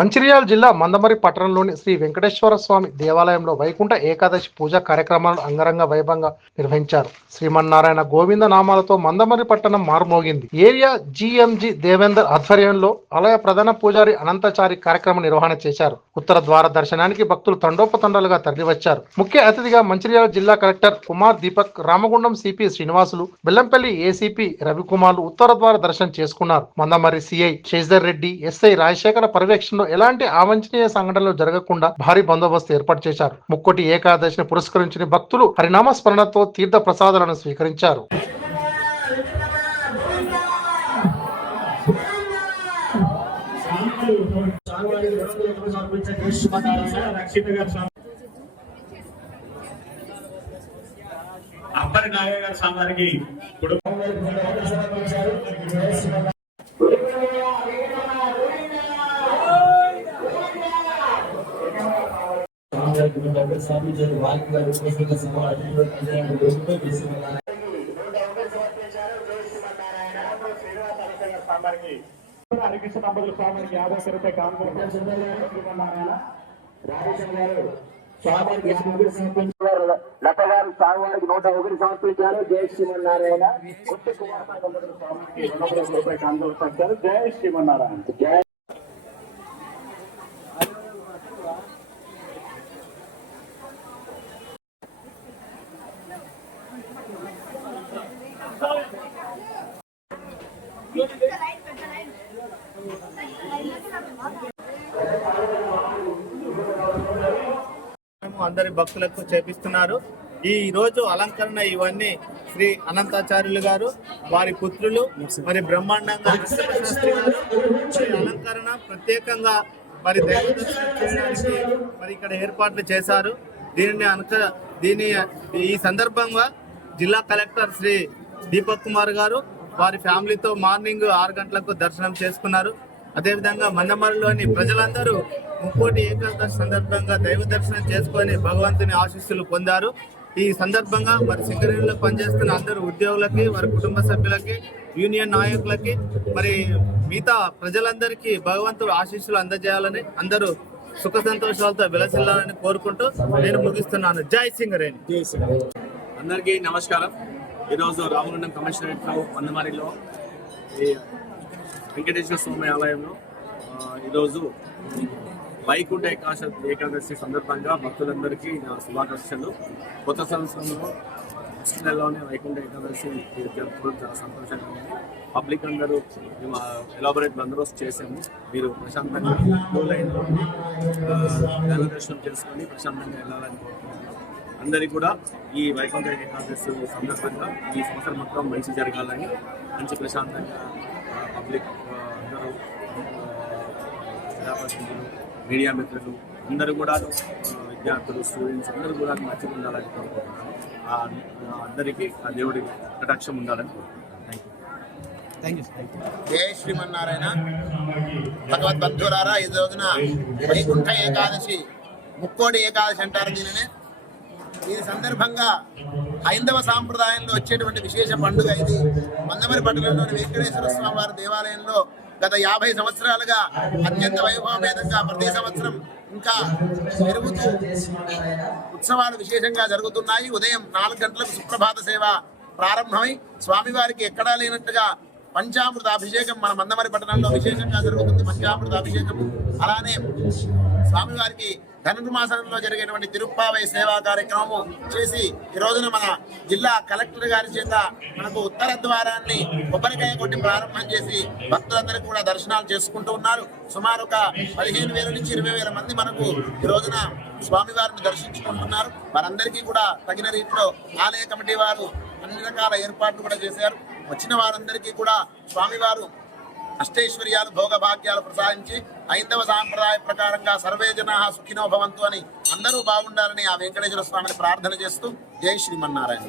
మంచిర్యాల జిల్లా మందమరి పట్టణంలోని శ్రీ వెంకటేశ్వర స్వామి దేవాలయంలో వైకుంఠ ఏకాదశి పూజా కార్యక్రమాలను అంగరంగ వైభవంగా నిర్వహించారు. శ్రీమన్నారాయణ గోవింద నామాలతో మందమరి పట్టణం మారుమోగింది. ఏరియా జిఎంజి దేవేందర్ ఆధ్వర్యంలో ఆలయ ప్రధాన పూజారి అనంతచారి కార్యక్రమ నిర్వహణ చేశారు. ఉత్తర ద్వార దర్శనానికి భక్తులు తండోపతండాలుగా తరలివచ్చారు. ముఖ్య అతిథిగా మంచిర్యాల జిల్లా collector Kumar Deepak Ramagundam CP Srinivasulu Bellampalli ACP రవికుమార్లు ఉత్తర ద్వార దర్శనం చేసుకున్నారు. మందమరి సిఐ శశిధర్ రెడ్డి ఎస్ఐ రాజశేఖర పర్యవేక్షణలో ఎలాంటి అవంచనీయ సంఘటనలు జరగకుండా భారీ బందోబస్తు ఏర్పాటు చేశారు. ముక్కోటి ఏకాదశిని పురస్కరించిన భక్తులు హరినామ స్మరణతో తీర్థ ప్రసాదాలను స్వీకరించారు. అప్పటి నాగయ్య గారి స్వామివారికి కుటుంబం గారు హరికృష్ణ దంపతుల స్వామికి యాభై రూపాయలు కానుక లతగారు స్వామివారికి నూట ఒకటి సమర్పించారు జయ శ్రీమన్నారాయణ కొట్టి కుమార్ స్వామికి రూపాయలు జయ శ్రీమన్నారాయణ జయ అందరి భక్తులకు చేపిస్తున్నారు. ఈ రోజు అలంకరణ ఇవన్నీ శ్రీ అనంతాచార్యులు గారు వారి పుత్రులు మరి బ్రహ్మాండంగా అలంకరణ ప్రత్యేకంగా మరి చేయడానికి మరి ఇక్కడ ఏర్పాట్లు చేశారు. దీనిని అనుక దీని ఈ సందర్భంగా జిల్లా కలెక్టర్ శ్రీ దీపక్ కుమార్ గారు వారి ఫ్యామిలీతో మార్నింగ్ ఆరు గంటలకు దర్శనం చేసుకున్నారు. అదేవిధంగా మందమరిలోని ప్రజలందరూ ముక్కోటి ఏకాదశి సందర్భంగా దైవ దర్శనం చేసుకొని భగవంతుని ఆశీస్సులు పొందారు. ఈ సందర్భంగా మరి సింగరేణిలో పనిచేస్తున్న అందరు ఉద్యోగులకి వారి కుటుంబ సభ్యులకి యూనియన్ నాయకులకి మరి మిగతా ప్రజలందరికీ భగవంతుడు ఆశీస్సులు అందజేయాలని అందరూ సుఖ సంతోషాలతో విలసిల్లాలని కోరుకుంటూ నేను ముగిస్తున్నాను. జై సింగరేణి. అందరికీ నమస్కారం. ఈరోజు రామగుండం కమిషనరేట్లో మందమారిలో ఈ వెంకటేశ్వర స్వామి ఆలయంలో ఈరోజు వైకుంఠ ఏకాశ ఏకాదశి సందర్భంగా భక్తులందరికీ నా శుభాకాంక్షలు. కొత్త సంవత్సరంలో ఫస్ట్ నెలలోనే వైకుంఠ ఏకాదశి జరుపుకోవడం చాలా సంతోషంగా ఉంది. పబ్లిక్ అందరూ మేము ఎలాబొరేట్ బందోబస్తు చేసాము మీరు ప్రశాంతంగా క్యూ లైన్లో దర్శనం చేసుకొని ప్రశాంతంగా వెళ్ళాలని కోరుకుంటున్నాను అందరికీ కూడా ఈ వైకుంఠ ఏకాదశి సందర్భంగా ఈ సంవత్సరం మొత్తం మంచి జరగాలని మంచి ప్రశాంతంగా పబ్లిక్ అందరూ ప్రజాప్రతినిధులు మీడియా మిత్రులు అందరూ కూడా విద్యార్థులు స్టూడెంట్స్ అందరూ కూడా మంచిగా ఉండాలని కోరుకుంటున్నాను. ఆ, అందరికీ ఆ దేవుడి కటాక్షం ఉండాలని కోరుకుంటున్నాను. థ్యాంక్ యూ జయ శ్రీమన్నారాయణ. భగవద్బంధురారా ఈ రోజున వైకుంఠ ఏకాదశి ముక్కోడి ఏకాదశి అంటారు దీనిని. దీని సందర్భంగా హైందవ సాంప్రదాయంలో వచ్చేటువంటి విశేష పండుగ ఇది. మందమరి పట్టణంలోని వెంకటేశ్వర స్వామి వారి దేవాలయంలో గత యాభై సంవత్సరాలుగా అత్యంత వైభవమేదంగా ప్రతి సంవత్సరం ఇంకా పెరుగుతూ ఉత్సవాలు విశేషంగా జరుగుతున్నాయి. ఉదయం నాలుగు గంటలకు సుప్రభాత సేవ ప్రారంభమై స్వామివారికి ఎక్కడా లేనట్టుగా పంచామృత అభిషేకం మన మందమరి పట్టణంలో విశేషంగా జరుగుతుంది. పంచామృత అభిషేకం అలానే స్వామివారికి ధనుర్మాసంలో జరిగినటువంటి తిరుప్పావై సేవా కార్యక్రమము చేసి ఈ రోజున మన జిల్లా కలెక్టర్ గారి చేత మనకు ఉత్తర ద్వారాన్ని కొబ్బరికాయ కొట్టి ప్రారంభం చేసి భక్తులందరికీ కూడా దర్శనాలు చేసుకుంటూ ఉన్నారు. సుమారు ఒక పదిహేను వేల నుంచి ఇరవై వేల మంది మనకు ఈ రోజున స్వామివారిని దర్శించుకుంటున్నారు. వారందరికీ కూడా తగిన రీతిలో ఆలయ కమిటీ వారు అన్ని రకాల ఏర్పాట్లు కూడా చేశారు. వచ్చిన వారందరికీ కూడా స్వామివారు అష్టైశ్వర్యాలు భోగభాగ్యాలు ప్రసాదించి ఐందవ సాంప్రదాయ ప్రకారంగా సర్వే జనా సుఖినో భవంతు అని అందరూ బాగుండాలని ఆ వెంకటేశ్వర స్వామిని ప్రార్థన చేస్తూ జై శ్రీమన్నారాయణ.